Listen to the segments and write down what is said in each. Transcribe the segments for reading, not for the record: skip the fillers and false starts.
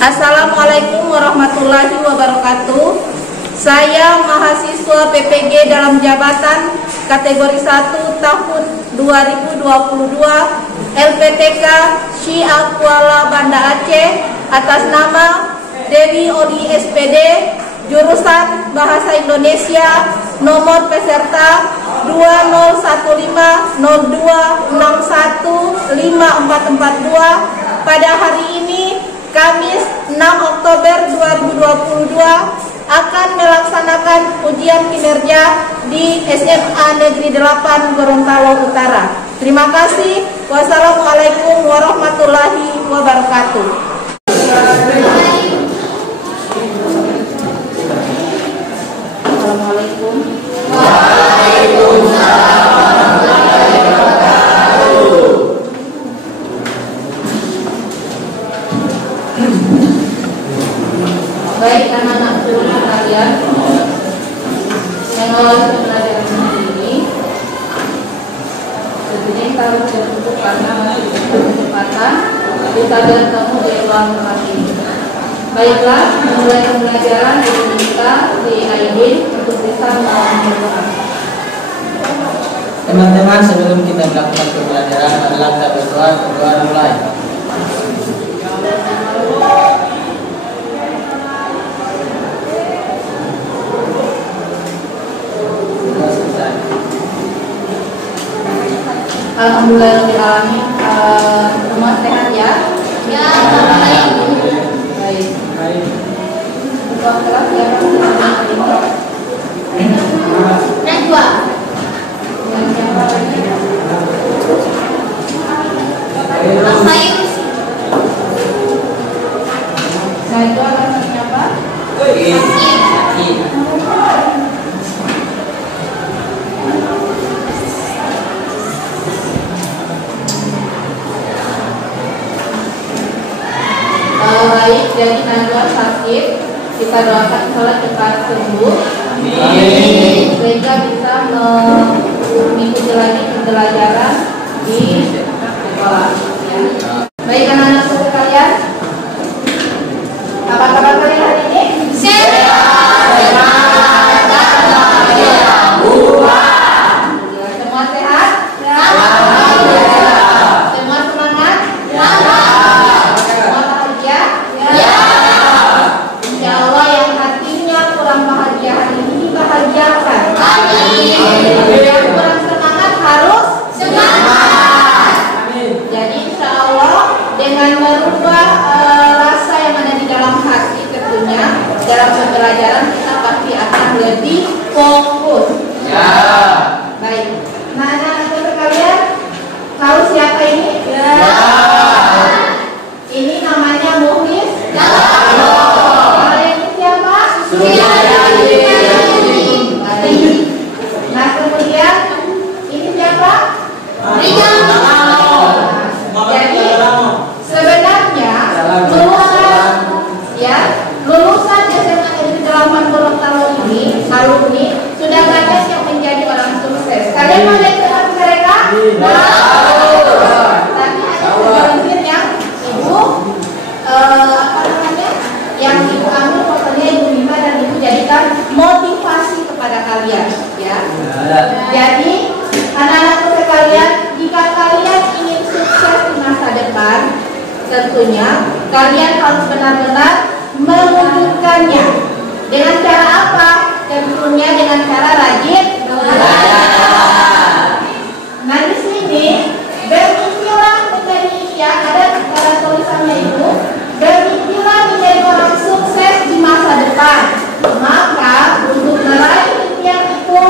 Assalamualaikum warahmatullahi wabarakatuh. Saya mahasiswa PPG dalam jabatan kategori 1 tahun 2022 LPTK Syia Kuala Banda Aceh atas nama Dewi Odi SPD, jurusan Bahasa Indonesia, nomor peserta 2015615442 pada hari ini Kamis 6 Oktober 2022 akan melaksanakan ujian kinerja di SMA Negeri 8 Gorontalo Utara. Terima kasih. Wassalamualaikum warahmatullahi wabarakatuh. Assalamualaikum. Baik anak-anak seluruh kalian yang lolos pelajaran ini, tentunya kita harus bersyukur karena masih berkesempatan bisa bertemu di ruang kelas ini. Baiklah, memulai pembelajaran kita di Aidin untuk bisa mengajar. Teman-teman, sebelum kita melakukan pembelajaran adalah kita berdoa mulai. Alhamdulillahirobbilalamin. Semua sehat ya? Ya, baik. Ketua kelas yang Najwa. Yang siapa lagi? Najwa namanya apa? Baik, jadi Najwa sakit, kita doakan sholat cepat sembuh, sehingga bisa mengikuti lagi pembelajaran di sekolah. Ya. Baik anak-anak sekalian, apa kabar kalian hari ini? Sehat. Semua sehat? Semua semangat? Yang kurang semangat harus semangat. Jadi insya Allah dengan merubah rasa yang ada di dalam hati, tentunya dalam pembelajaran kita pasti akan lebih fokus. Ya. Baik. Nah, anak-anak sekalian, tahu siapa ini? Ya. Ini namanya Muhlis. Ya. Kalau ini siapa? Nah, kemudian ini siapa? Rijal. Jadi sebenarnya lulusan SMA Negeri 8 Gorontalo ini alumni sudah banyak yang menjadi orang sukses. Kalian mau lihat mereka? Tapi ada segelintir yang yang ibu ambil fotonya ibu Mima dan ibu jadikan motivasi kepada kalian, ya. Jadi anak-anakku sekalian, jika kalian ingin sukses di masa depan, tentunya kalian harus benar-benar mewujudkannya. Dengan cara apa? Tentunya dengan cara rajin belajar. Nah, di sini bermimpilah menjadi ada tulisannya itu, bermimpilah menjadi orang sukses di masa depan. Maka untuk meraih impian itu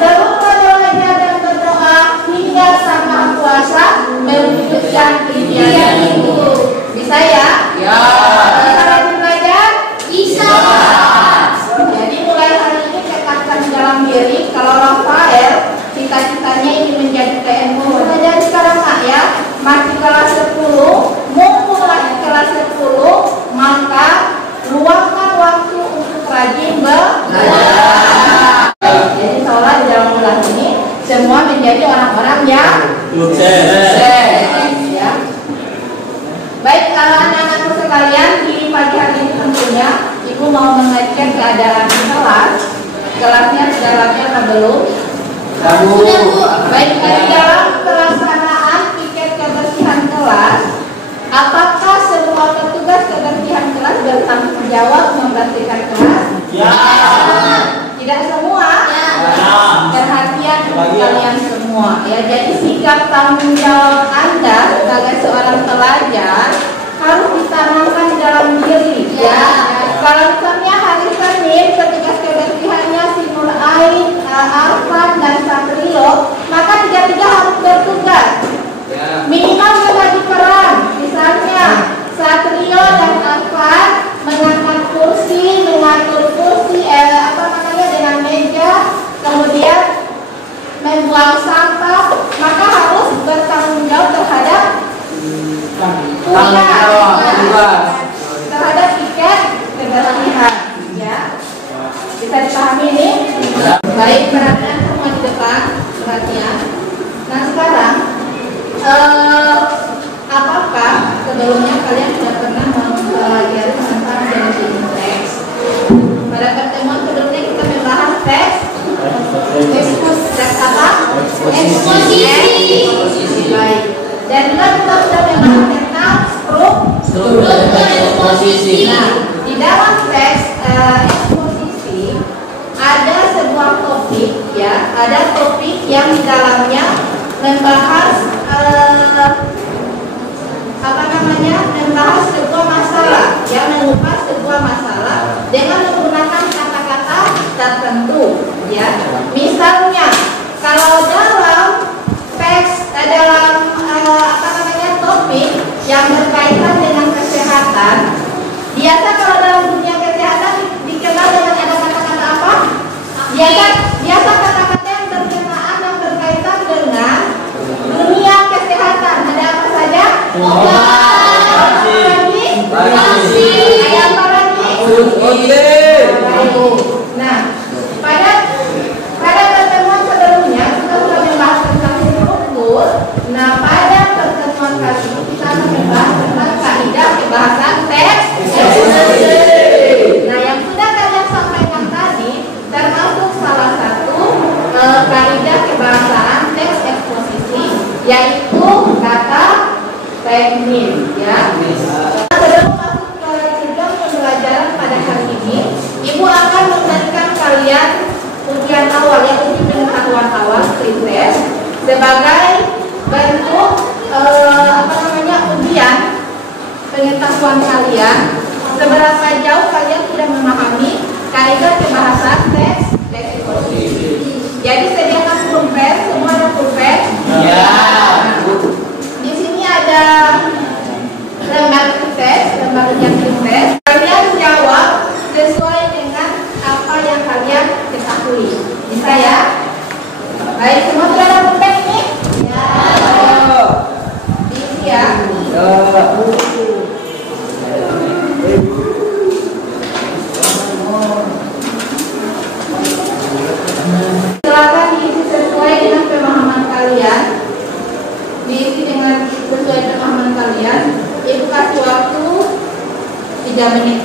terus belajar dan berdoa hingga Sang Maha Kuasa mewujudkan impian itu. Bisa ya? Ya. Bisa rajin belajar? Bisa. Jadi mulai hari ini tekadkan dalam diri kalau Rafael Ibu mau mengecek keadaan kelasnya sudah rapi atau belum? Sudah, Bu. Baik, di dalam pelaksanaan piket kebersihan kelas, apakah semua petugas kebersihan kelas bertanggung jawab membersihkan kelas? Ya. Tidak semua. Perhatian kalian semua ya. Jadi sikap tanggung jawab Anda sebagai seorang pelajar harus ditanamkan dalam diri ya. Kalau misalnya hari Senin petugas kebersihannya si Nur Ain, Arfan dan Satrio, maka tiga-tiga harus bertugas. Minimal berbagi peran. Misalnya Satrio dan Arfan mengangkat kursi, mengatur kursi, dengan meja, kemudian membuang sampah, maka harus bertanggung jawab terhadap terhadap piket kebersihan ya. Bisa dipahami ini? Baik, perhatian semua di depan, perhatian. Nah sekarang apakah sebelumnya kalian sudah pernah mempelajari tentang jenis teks? Pada pertemuan sebelumnya kita membahas teks eksposisi. Baik. Dan juga kita sudah membahas tentang struktur eksposisi. Nah, di dalam teks eksposisi ada sebuah topik ya, ada topik yang di dalamnya membahas membahas sebuah masalah, yang mengupas sebuah masalah dengan menggunakan kata-kata tertentu ya. Misalnya kalau dalam teks topik yang berkaitan dengan kesehatan, biasa kalau dalam dunia kesehatan dikenal dengan ada kata-kata apa? Biasa kata-kata yang berkenaan yang berkaitan dengan dunia kesehatan. Ada apa saja? Nah, pada pertemuan sebelumnya kita sudah membahas tentang struktur. Nah, pada pertemuan kali ini kita akan membahas tentang kaidah kebahasan teks eksposisi. Nah, yang sudah kalian sampaikan tadi termasuk salah satu kaidah kebahasaan teks eksposisi, yaitu kata teknis ya. Sebelum masuk ke sidang pembelajaran pada hari ini, Ibu akan memberikan kalian ujian awal ya, uji pengetahuan awal pre-test sebagai bentuk ujian pengetahuan kalian seberapa jauh kalian sudah memahami kaidah kebahasaan teks eksposisi. Jadi sediakan pulpen, semua ada pulpen. Ya. Di sini ada lembar tes, lembar ujian tes. Kalian jawab sesuai dengan apa yang kalian ketahui. Bisa ya? Baik, semua sudah ada pulpen ini? Ya. Diisi ya. Silakan diisi sesuai dengan pemahaman kalian. Diisi dengan sesuai pemahaman kalian. Ibu kasih waktu 3 menit.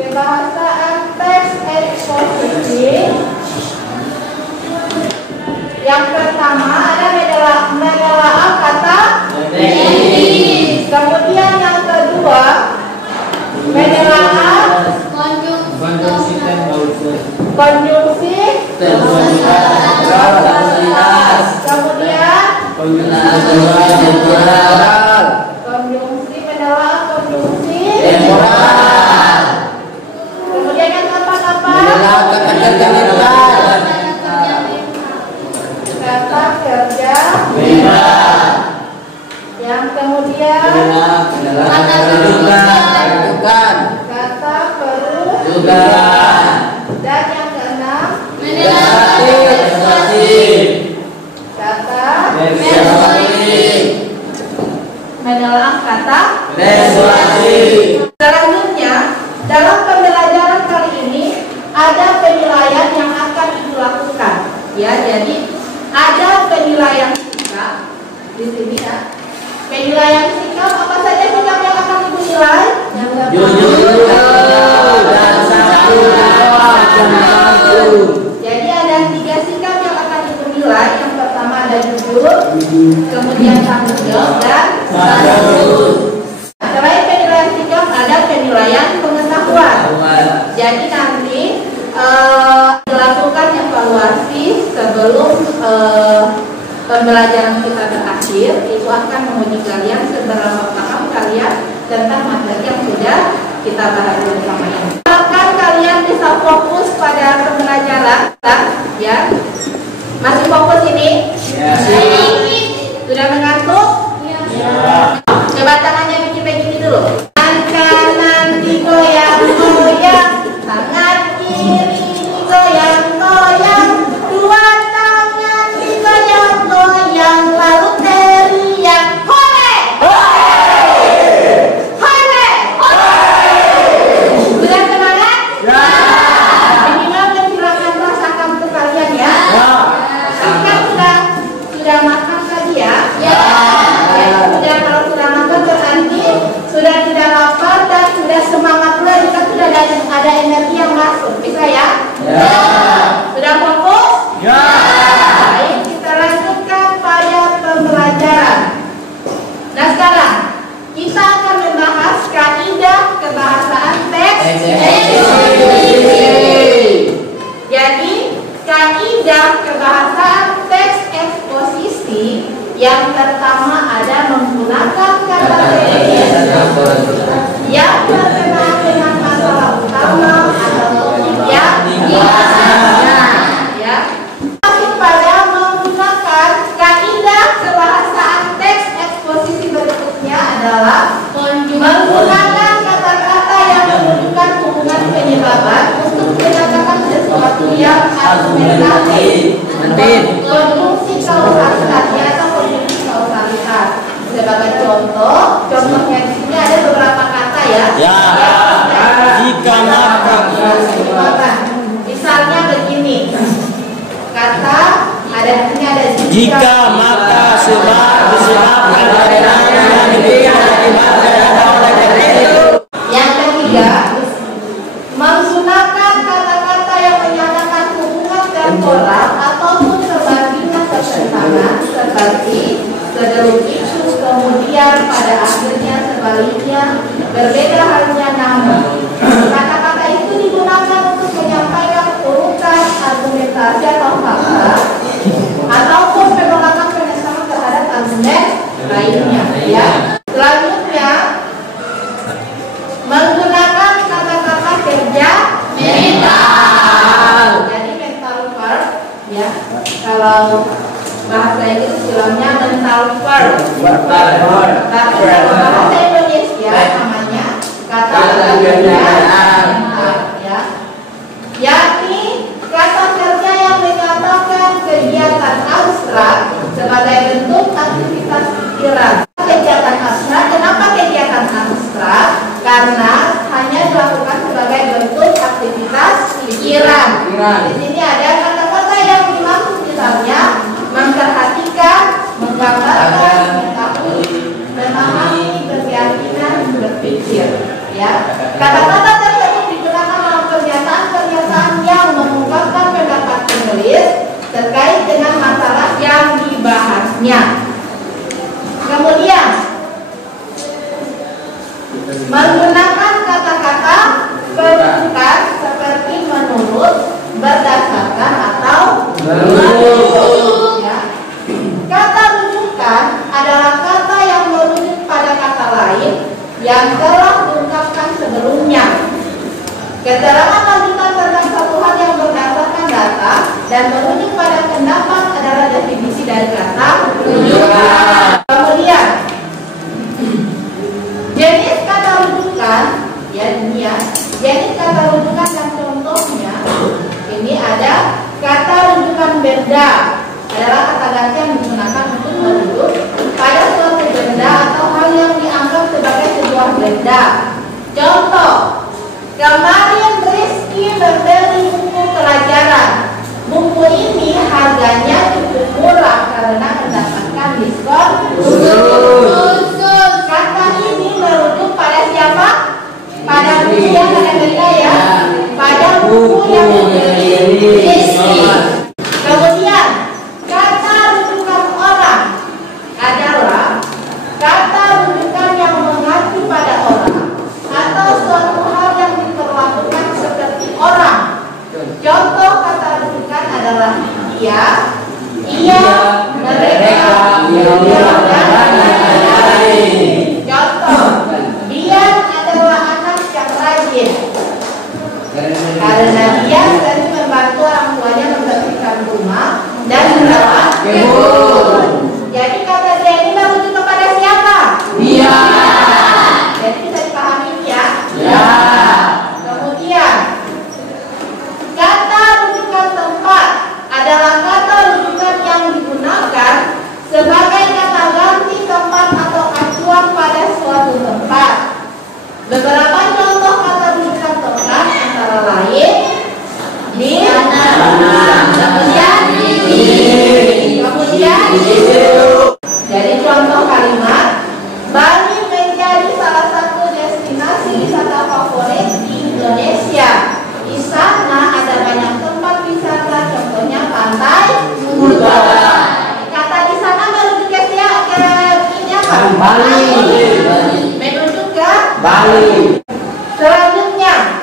Kebahasaan teks eksposisi. Yang pertama ada menelaah kata medis. Kemudian yang kedua menelaah konjungsi. Kemudian konjungsi menelaah konjungsi. Kemudian yang keempat apa? Kata kerja. Yang kemudian kata perlu. Dan yang keenam kata menelaah kata. Selanjutnya dalam pembelajaran kali ini ada penilaian yang akan dilakukan. Ya, jadi ada penilaian sikap di sini ya. Penilaian sikap, apa saja sikap yang akan ibu nilai? Jadi ada 3 sikap yang akan ibu nilai. Yang pertama ada jujur, kemudian tanggung jawab dan santun. Selain penilaian sikap ada penilaian pengetahuan. Jadi nanti dilakukan evaluasi sebelum pembelajaran kita berakhir. Itu akan menguji kalian seberapa paham kalian tentang materi yang sudah kita bahas bersama ini. Harapkan kalian bisa fokus pada pembelajaran, ya. Masih fokus ini? Ya. Sudah mengantuk? Ya. Coba tangannya bikin begini dulu. Tangan kanan digoyang-goyang, tangan kiri digoyang-goyang, 2 tangan digoyang-goyang, lalu teriak hore! Hore! Sudah semangat? Ya. Minimal silakan rasakan ke kalian ya. Kita sudah makan tadi ya? Ya. Kalau sudah makan berarti sudah tidak lapar dan sudah semangat pula. Kita sudah ada energi yang masuk. Bisa ya? Ya. Sudah fokus? Ya. Baik, kita lanjutkan pada pembelajaran. Nah sekarang kita akan membahas kaidah kebahasaan teks eksposisi. Jadi kaidah kebahasaan teks eksposisi yang pertama ada menggunakan kata medis yang berkenaan dengan masalah utama atau topik yang dibahas. Ya. Pada menggunakan kaidah kebahasaan teks eksposisi berikutnya adalah menggunakan kata-kata yang menunjukkan hubungan penyebaran untuk menyatakan sesuatu yang argumentatif. Konjungsi kausalitas atau konjungsi kausalitas. Sebagai contohnya di sini ada beberapa kata ya. Ya. Jika maka. Misalnya begini. Kata ada di sini ada jika maka sebab yang ketiga menggunakan kata-kata yang menyatakan hubungan temporal ataupun sebandingan pertentangan seperti sebelum itu kemudian pada akhirnya sebaliknya berbeda halnya namun. Kata-kata itu digunakan untuk menyampaikan urutan argumentasi atau fakta ataupun penolakan penyesalan terhadap argumen lainnya. Ya. Selanjutnya menggunakan kata-kata kerja mental. Jadi mental verb ya. Kalau bahasa Inggris istilahnya mental verb. Tapi kalau bahasa Indonesia namanya kata kerja mental ya. Yakni kata kerja yang menyatakan kegiatan abstrak sebagai bentuk aktivitas pikiran. Kegiatan abstrak, kenapa kegiatan abstrak? Karena hanya dilakukan sebagai bentuk aktivitas pikiran. Di sini ada kata-kata yang dimaksud misalnya memperhatikan, menggambarkan, mengetahui, memahami, berkeyakinan, berpikir. Kata-kata tersebut digunakan dalam pernyataan-pernyataan yang mengungkapkan pendapat penulis terkait dengan masalah yang dibahasnya. Kemudian menggunakan kata-kata perujukan seperti menurut, berdasarkan atau menurut. Ya. Kata rujukan adalah kata yang merujuk pada kata lain yang telah diungkapkan sebelumnya. Keterangan lanjutan tentang satu hal yang berdasarkan data dan merujuk pada pendapat adalah definisi dari kata rujukan. Kemudian jenis kata rujukan, ya ini ya, jenis kata rujukan dan contohnya ini ada kata rujukan benda, adalah kata ganti yang digunakan untuk merujuk pada suatu benda atau hal yang dianggap sebagai sebuah benda. Contoh, kemarin Rizky membeli buku pelajaran. Buku ini harganya cukup murah karena mendapatkan diskon khusus. Kata ini merujuk pada siapa? Pada buku yang ada benda ya, pada buku yang dibeli Rizky. Kemudian kata rujukan orang adalah kata rujukan yang mengacu pada orang atau suatu hal yang diperlakukan seperti orang. Contoh kata rujukan adalah dia, mereka, dan lain-lain. Contoh, dia adalah anak yang rajin karena dia sering membantu orang tuanya membersihkan rumah dan merawat kebun. Jadi kata dia ini merujuk kepada siapa? Dia. Jadi bisa dipahami ya? Ya. Kemudian kata rujukan tempat adalah kata rujukan yang digunakan sebagai kata ganti tempat atau acuan pada suatu tempat. Beberapa contoh kata rujukan tempat antara lain di kemudian jadi contoh kalimat, Bali menjadi salah satu destinasi wisata favorit di Indonesia. Di sana ada banyak tempat wisata, contohnya pantai Kuta. Kata di sana merujuk ke siapa? Ini apa? Bali. Menuju ke Bali. Selanjutnya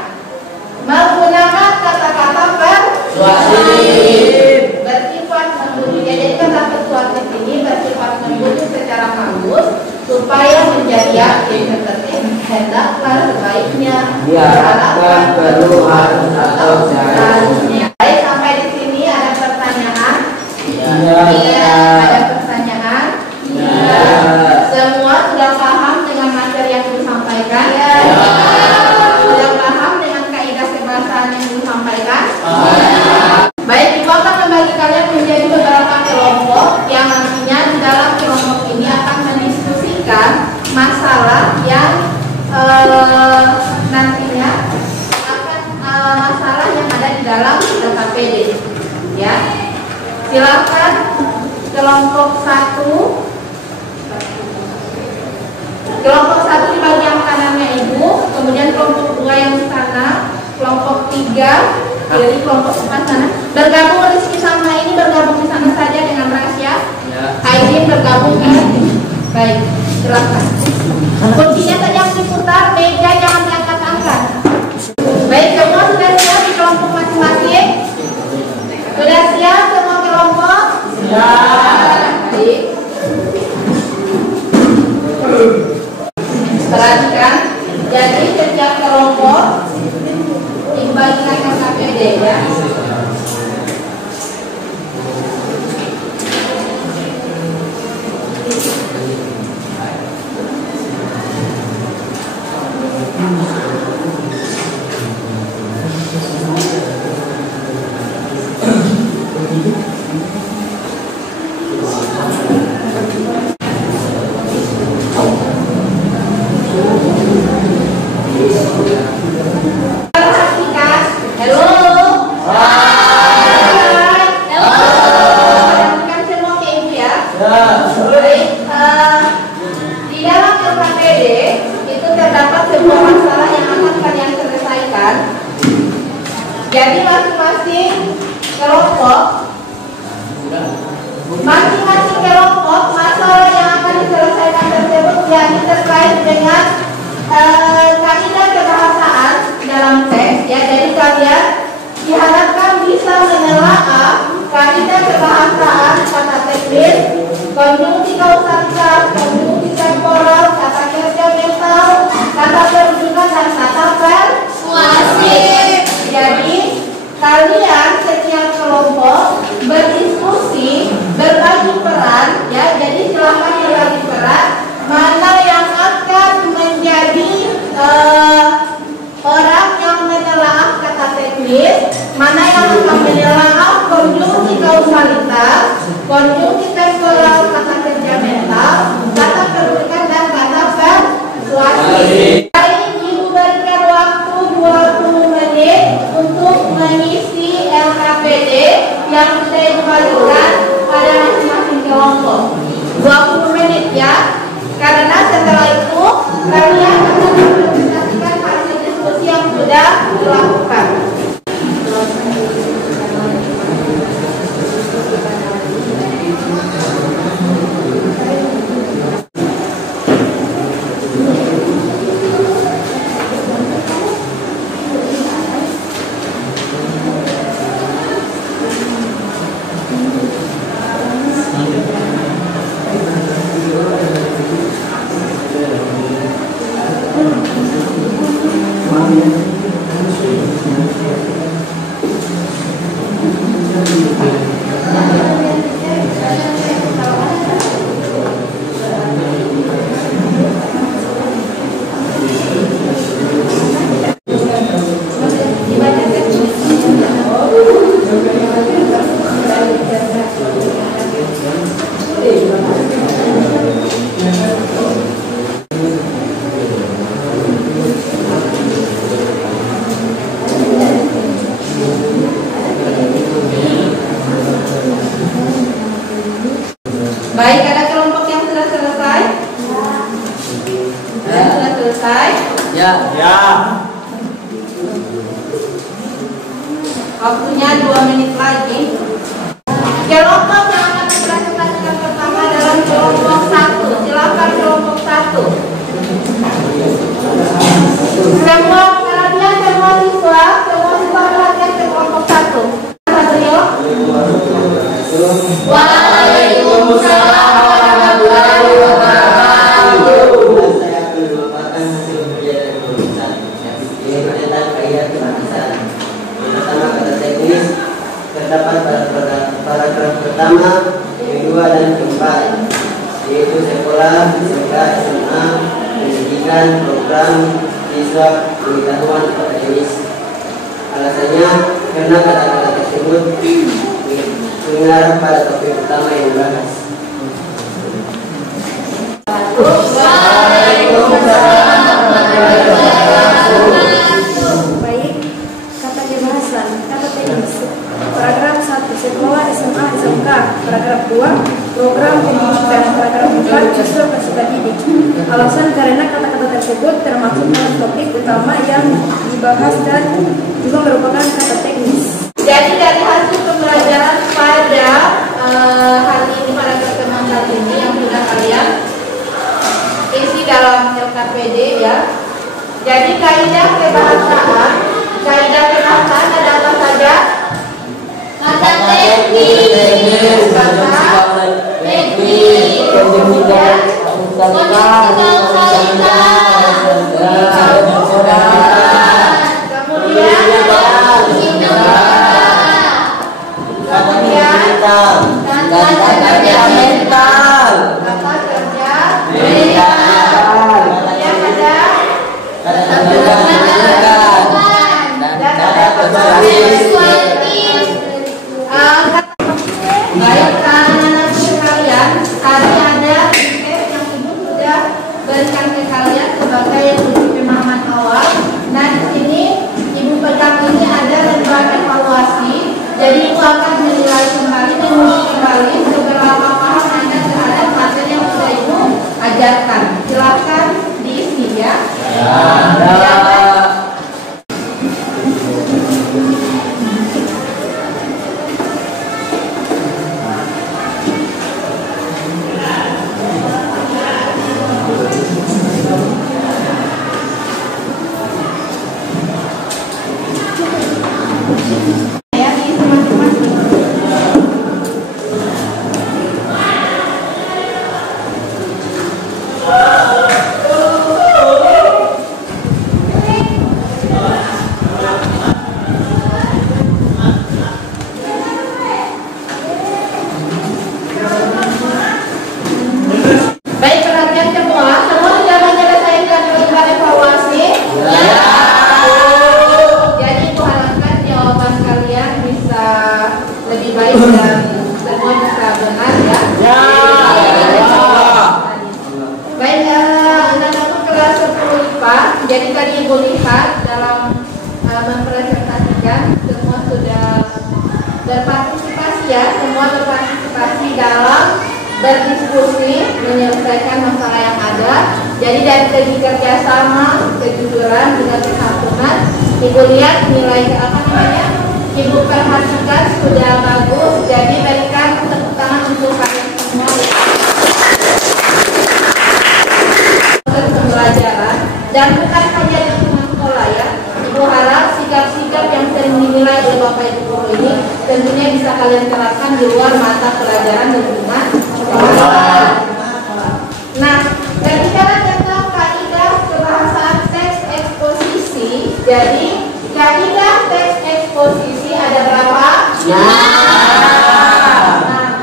menggunakan kata-kata persuasif bersifat membujuk. Jadi kata persuasif ini bersifat membujuk secara halus supaya menjadi yakin seperti hendaklah sebaiknya diharapkan perlu harus atau seharusnya. Baik, sampai di sini ada pertanyaan? Iya. Ada pertanyaan? Iya. Semua sudah paham dengan materi yang disampaikan? Iya. Sudah paham dengan kaidah kebahasaan yang disampaikan? Baik, Ibu akan membagi kalian menjadi beberapa kelompok yang nantinya di dalam kelompok ini akan mendiskusikan masalah yang nantinya akan masalah yang ada di dalam KPD. Ya, silakan kelompok 1. Kelompok 1 di bagian kanannya Ibu, kemudian kelompok 2 yang di sana, kelompok 3, jadi kelompok 4 sana. Bergabung Rizky sama ini bergabung di sana saja dengan Rasya. Aidin bergabung kan? Baik, silakan. Kuncinya saja yang diputar, meja jangan diangkat-angkat. Baik, semua sudah siap di kelompok masing-masing? Sudah siap semua kelompok? Siap. Baik. Perhatikan, jadi setiap kelompok dibagikan ke KPD ya. Perhatikan, halo. teknis, konjungsi kausalitas, konjungsi temporal, kata kerja mental, kata perhubungan dan kata persuasif. Jadi kalian setiap kelompok berdiskusi, berbagi peran, ya. Jadi silakan berbagi peran. Mana yang akan menjadi orang yang menelaah kata teknis, mana yang akan menelaah konjungsi kausalitas, konjungsi temporal, kata kerja mental, kata perhubungan dan kata persuasif. Ibu berikan waktu 20 menit untuk mengisi LKPD yang sudah Ibu bagikan pada masing-masing kelompok. 20 menit ya. Karena setelah itu kalian akan mempresentasikan hasil diskusi yang sudah dilakukan. Baik, ada kelompok yang sudah selesai? Ya. Sudah selesai? Ya. Ya. Waktunya 2 menit lagi. Kelompok yang akan dipresentasikan pertama adalah kelompok 1. Silakan kelompok 1. Semua perhatian, semua siswa perhatian ke kelompok 1. Satrio. Waalaikumsalam warahmatullahi wabarakatuh. Saya akan memaparkan hasil kerja dari kelompok 1. Ini tentang kaidah kematisan. Yang pertama kata teknis terdapat pada paragraf pertama, kedua dan keempat, yaitu sekolah, SMK, SMA, pendidikan, program, siswa, pengetahuan akademis. Alasannya karena kata-kata tersebut mengarah pada topik utama yang dibahas. Baik, kata pembahasan, kata teknis. Paragraf 1, sekolah, SMA, SMK. Paragraf 2, program pendidikan. Paragraf 4, siswa peserta didik. Alasan karena kata-kata tersebut termasuk dalam topik utama yang dibahas dan juga merupakan kata teknis. Jadi dari hasil pembelajaran pada hari ini, pada pertemuan kali ini yang sudah kalian isi dalam LKPD ya. Jadi kaidah kebahasaan ada apa saja? Kata teknis, kemudian baik anak-anak sekalian, tadi ada yang Ibu sudah berikan ke kalian sebagai pemahaman awal. Nah, di sini Ibu pegang ini ada lembaga evaluasi. Jadi Ibu akan menilai kembali dan menguji kembali seberapa paham Anda terhadap materi yang sudah Ibu ajarkan. Silakan diisi ya. Ya, diisi masing-masing. menyelesaikan masalah yang ada. Jadi dari segi kerjasama, kejujuran, juga kesatuan, Ibu lihat nilai apa namanya? Ibu perhatikan sudah bagus. Jadi berikan tepuk tangan untuk kalian semua ya. Pembelajaran dan bukan hanya di lingkungan sekolah ya. Ibu harap sikap-sikap yang sering dinilai oleh Bapak Ibu guru ini tentunya bisa kalian terapkan di luar mata pelajaran di lingkungan sekolah. Nah, berbicara tentang kaidah kebahasaan teks eksposisi, jadi kaidah teks eksposisi ada berapa? Nah,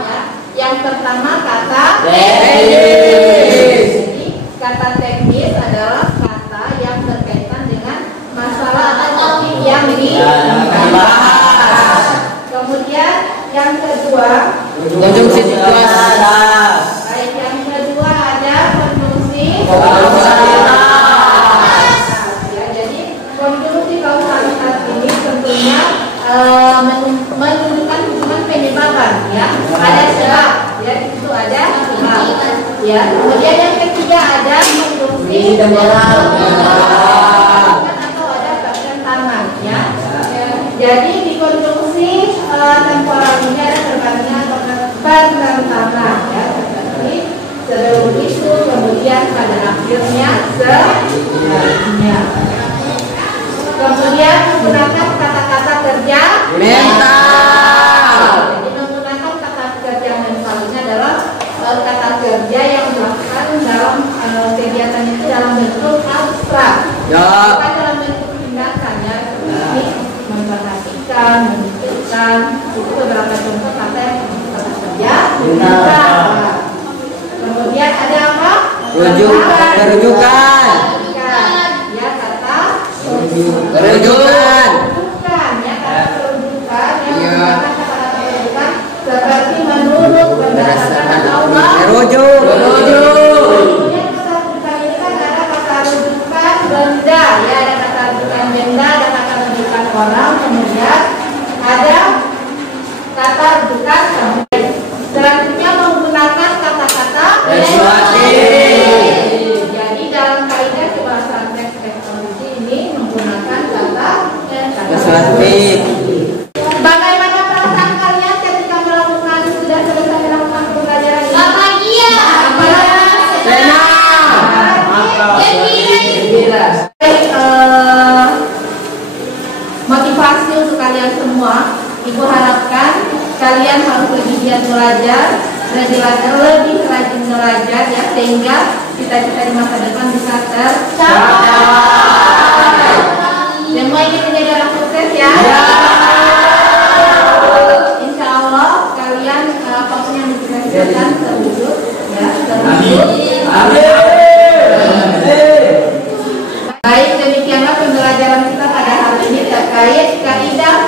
ya. Yang pertama kata teknis. Jadi kata teknis adalah kata yang berkaitan dengan masalah atau topik yang dibahas. Kemudian yang kedua, konjungsi situasi. baik, yang kedua ada konjungsi ya, jadi konjungsi kausalitas ini tentunya menunjukkan hubungan penyebaban ya. Ada sebab ya, itu ada sebab ya. Kemudian yang ketiga ada konjungsi atau ada pertentangan ya. Jadi di konjungsi temporal ini ada terbandingan pertentangan ya, seperti sebelum itu, kemudian pada akhirnya sebenarnya. Kemudian menggunakan kata-kata kerja mental. Jadi menggunakan kata kerja mental ini adalah kata kerja yang dilakukan dalam kegiatan itu dalam bentuk abstrak, bukan dalam bentuk tindakan ya, seperti memperhatikan, memikirkan. Itu beberapa contoh kata kerja mental. Kemudian ada apa? Rujukan. Ya, kata Rujukan. ya, kata rujukan yang menggunakan kata-kata rujukan seperti menurut, berdasarkan atau Merujuk. kemudian kata rujukan ini kan ada kata rujukan benda ya, ada kata rujukan benda, ada kata rujukan orang, kemudian ada kata rujukan tempat. Selanjutnya menggunakan kata-kata persuasif. Jadi dalam kaidah kebahasaan teks eksposisi ini menggunakan kata Persuasif. Bagaimana perasaan kalian ketika melakukan sudah selesai melakukan pembelajaran ini? Bahagia. Motivasi untuk kalian semua, Ibu harapkan kalian harus lebih giat belajar, lebih rajin belajar ya, sehingga cita-cita di masa depan bisa tercapai. Semua ingin menjadi orang sukses ya. Insya Allah kalian apapun yang dicita-citakan terwujud ya, terwujud. Baik, demikianlah pembelajaran kita pada hari ini terkait kaidah